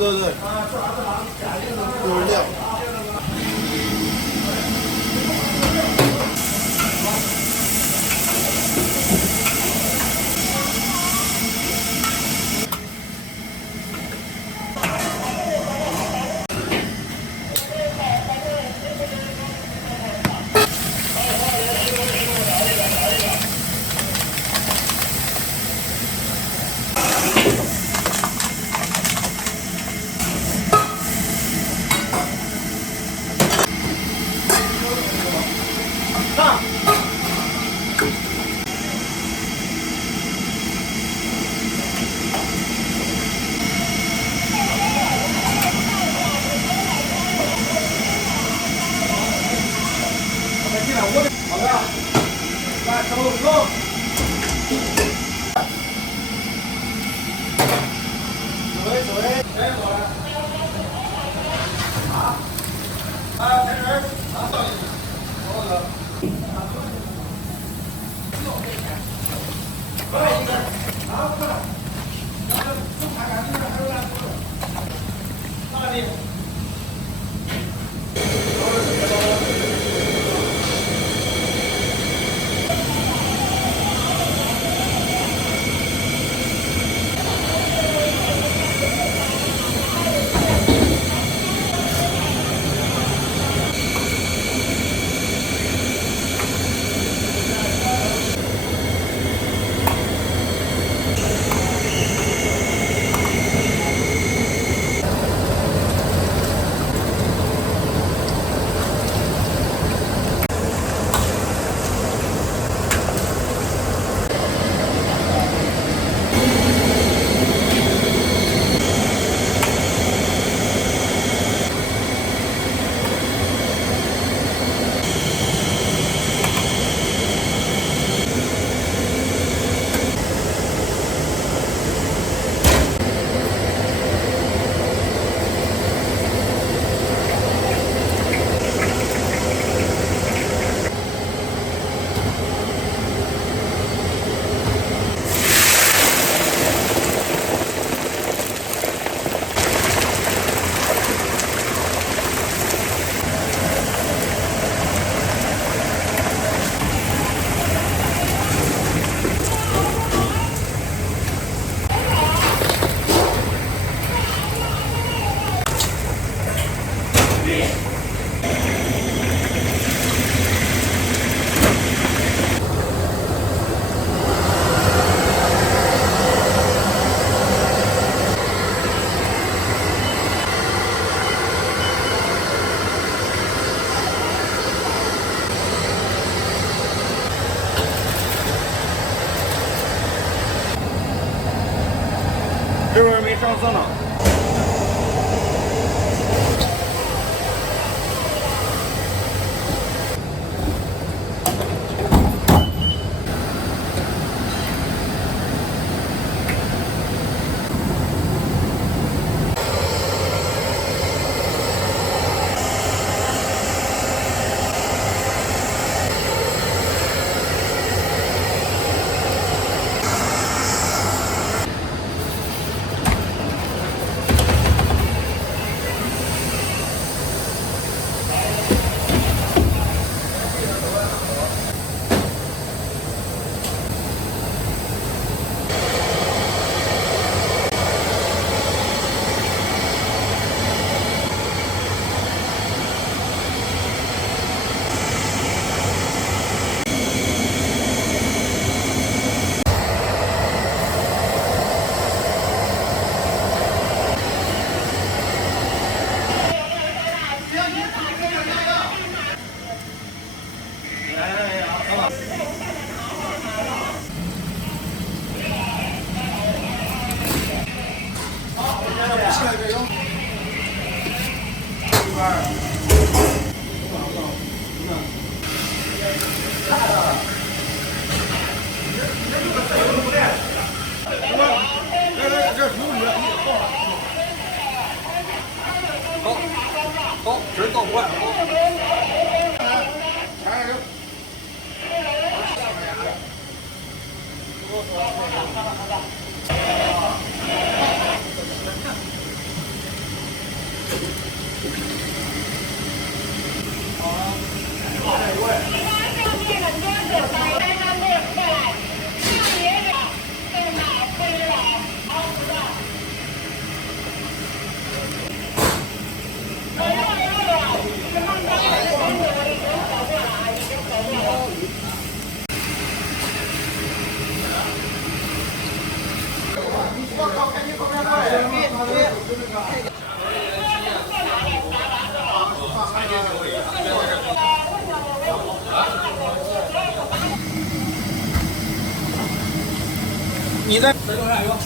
对对，就是料。好的，来收。走，谁走了？啊？开始。啊，好的。过来一个，啊，过来。然后中盘感觉还有点多。那里。这边没上色呢。高，直倒不快。你的再多加油。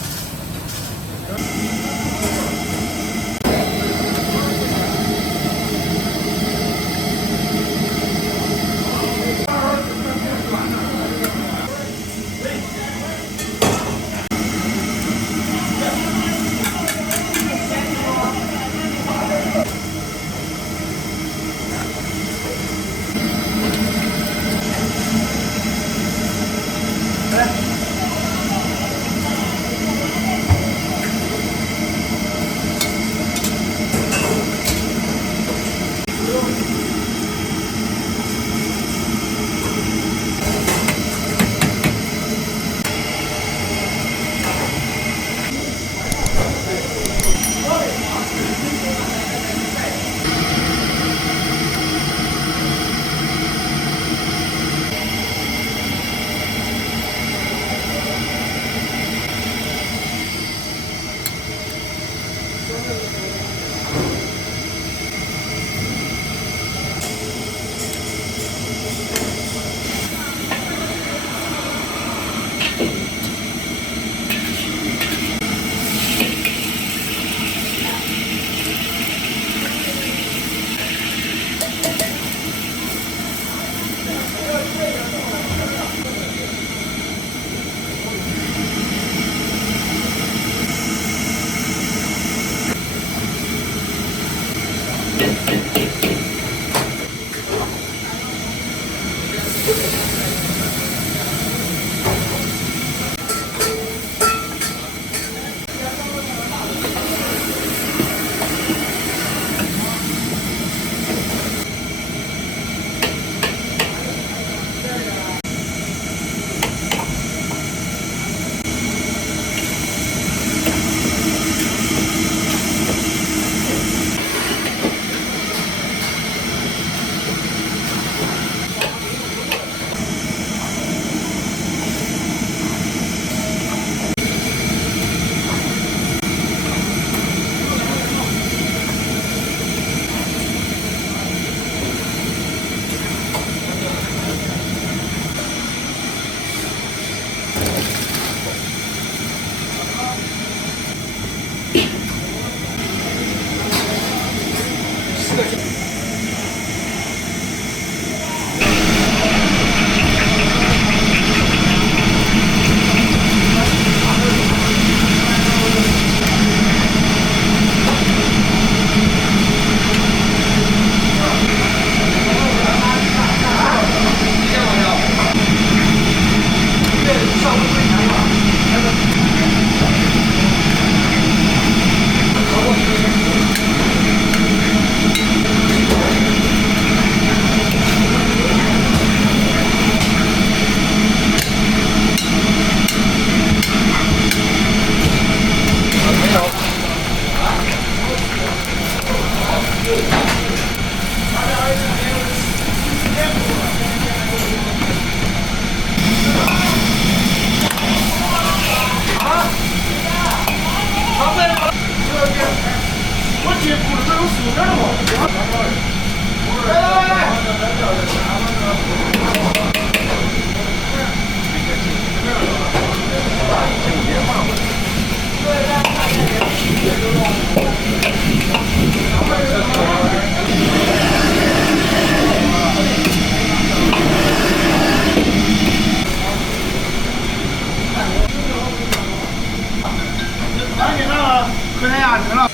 赶紧的，喝点鸭子了。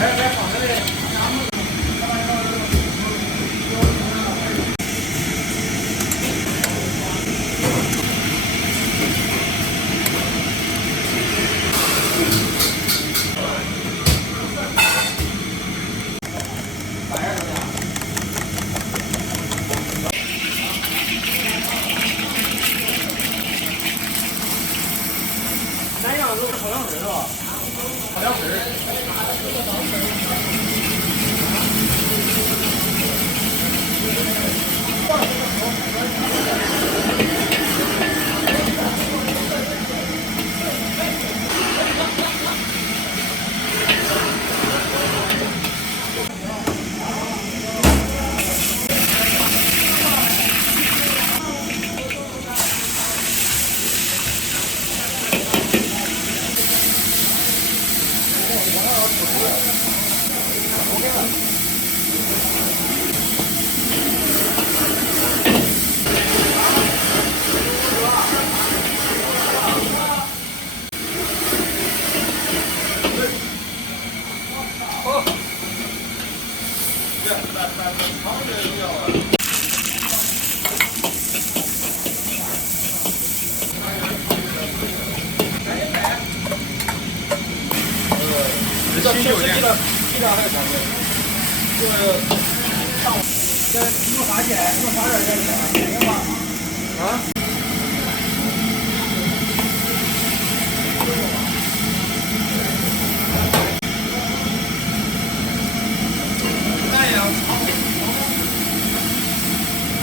来放这里。南阳肉是好凉皮是吧？好凉皮。这啤酒店，这还有啥的？这有啥钱？有啥人钱？便宜吗？啊？南阳长城，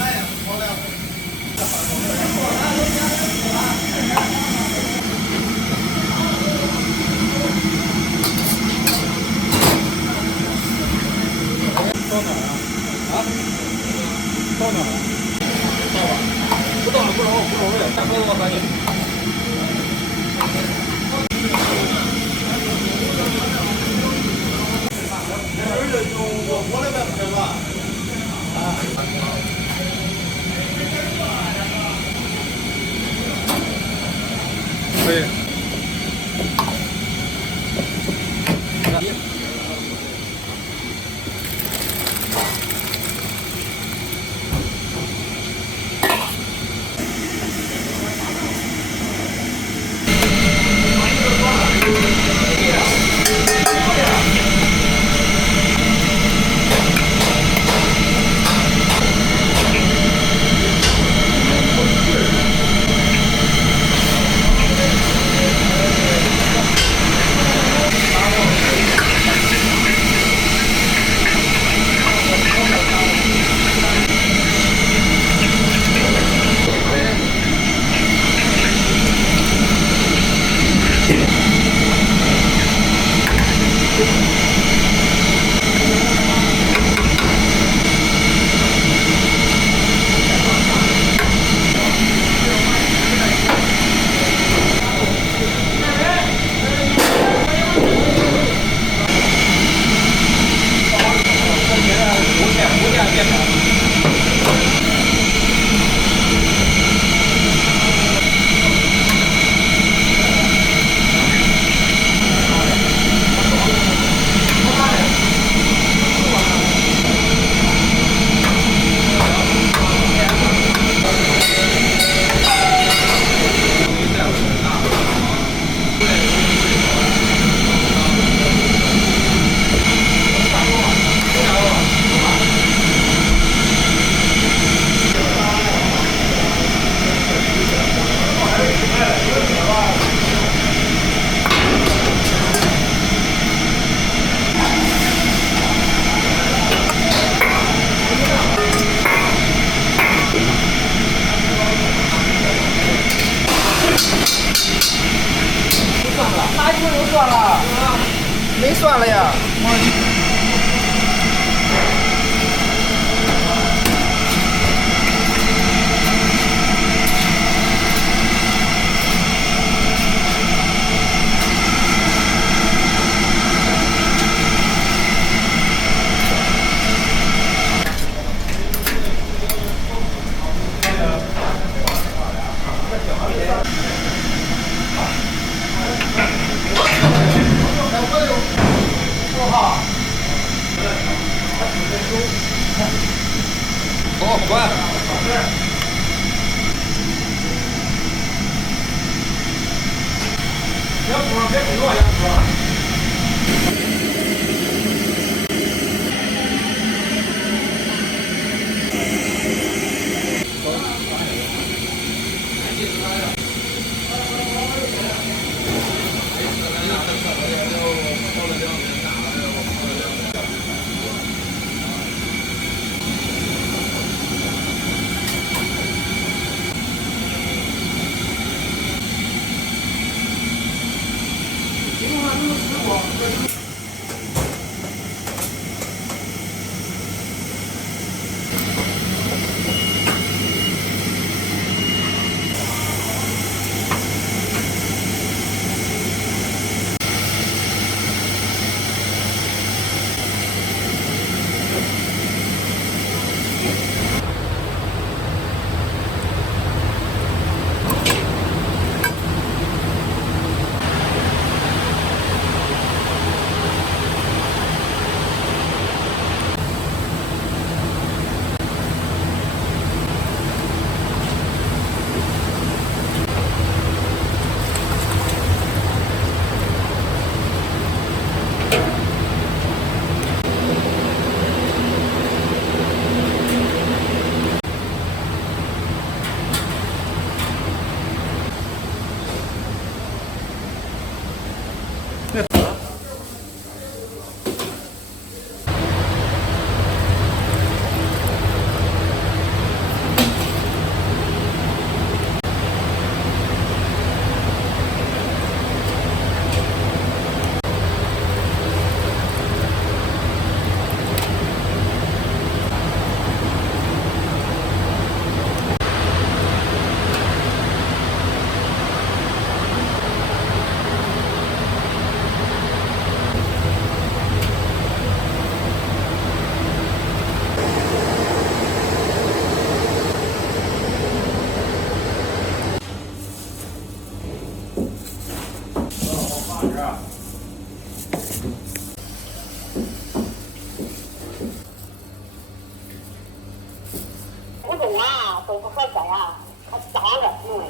南阳漂亮。到哪儿啊？啊？到哪儿啊？到吧？不到了，不容易，再喝多赶紧。我那边不是吧？可以。哦，关。别哭，别哭，杨哥。不懂啊，都不合适呀，还脏着弄的。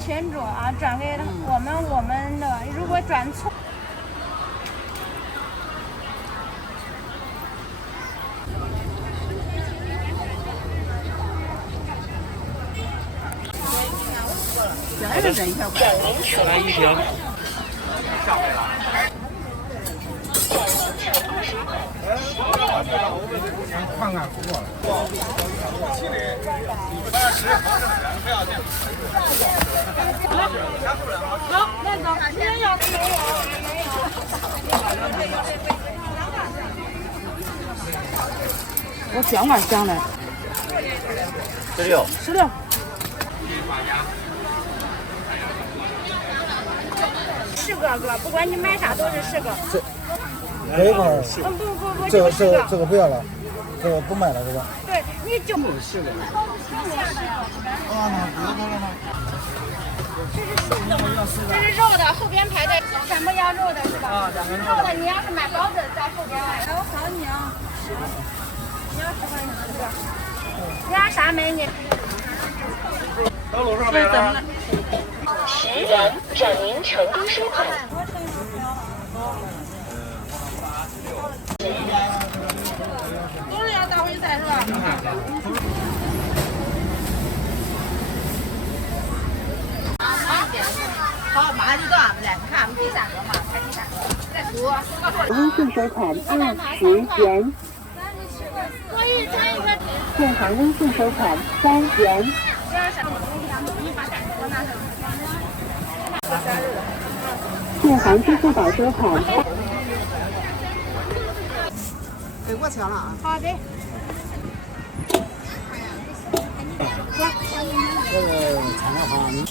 前桌啊，转给我们的，如果转错。来一瓶。看看不错了。好，那走，没有。我香啊香的。16。16。10个哥，不管你买啥都是10个。这一块儿，不，这个不要了，这个不卖了是吧？对，你就。是的。啊，那别的了吗？这是肉的，后边排队全部要肉的是吧？啊，肉的你要是买包子在后边买。我考你啊，你要10块钱是吧？你要啥美女？到楼上来了。10元转您成功收款。都是要大烩菜是吧？好，马上就到俺们了。你看俺们第3个嘛，排第3个，再数。微信收款20元。建行微信收款3元。建行支付宝收款。给过钱了啊？好的。这个尝尝哈，你。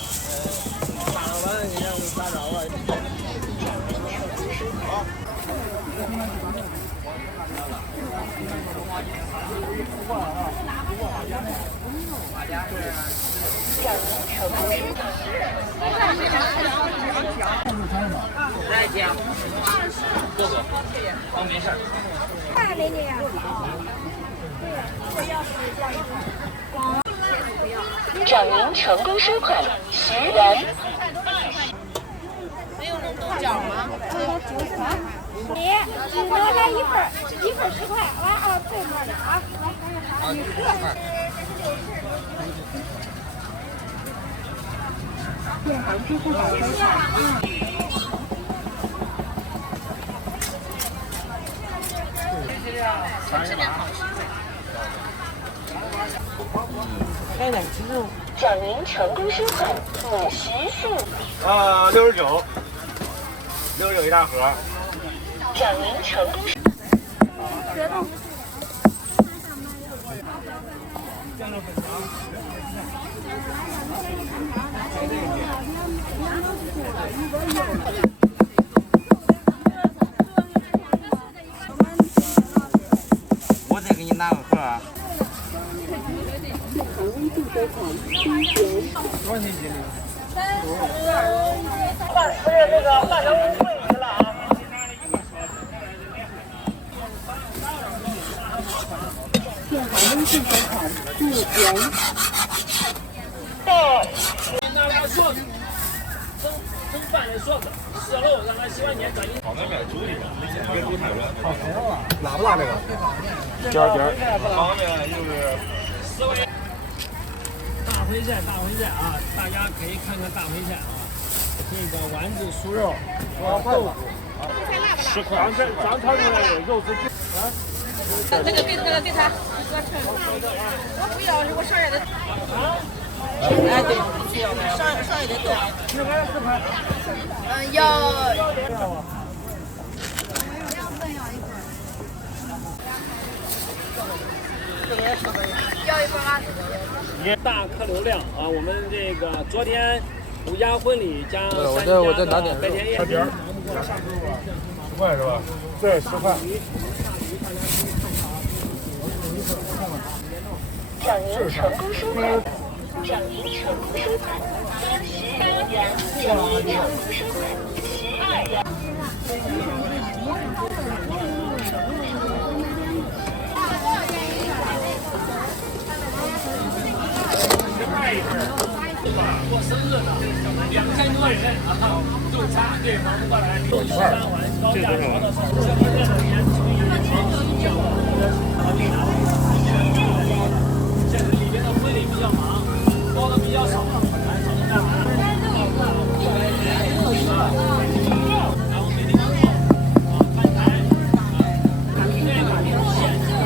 再加多个，没事儿。大美女呀。转您成功收款10元。没有那豆角吗？你留下一份10块，完啊，对面的啊，来，1个。建行支付宝收款。转您成功收款5时性。69一大盒。转您成功。我再给你拿个盒啊。微信收款7元。不是这个换成桂鱼了啊。建行微信收款4元。拿俩勺子，蒸饭的勺子，4漏让他洗完脸转一。好，那边煮一个，别煮太软。好吃了，辣不辣这个？点儿。旁边就是4位。大烩菜啊，大家可以看看大烩菜啊。这个丸子酥肉，豆腐，10块。张超的肉是啊。那个给他，我不要，我少爷的。哎，对，少爷的多。10块10块。要。要一份啊。大客流量啊，我们这个昨天5家婚礼加3家的白天宴。10块是吧？对，10块。向您成功收款，向您成功收款，18元，向您成功收款，12元。过生日的2000多人啊，用餐对忙不过来，吃完高价聊的是这个店的人从以前比较现在里面的婚礼比较忙，包的比较少，还少的干嘛？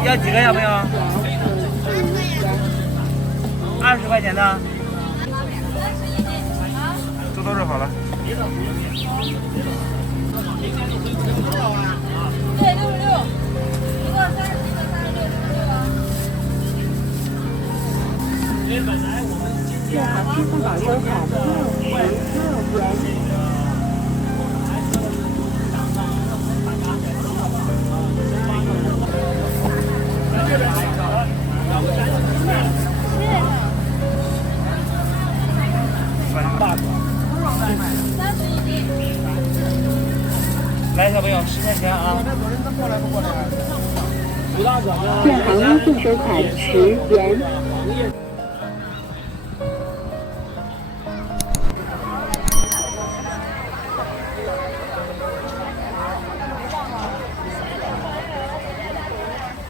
要几个要不要？20块钱的。这都是好了。对，66，一个30，一个36，66啊。因为本来我们今天支付宝优卡6元。来，小朋友，10块钱啊！不大讲究。建行优惠收款10元。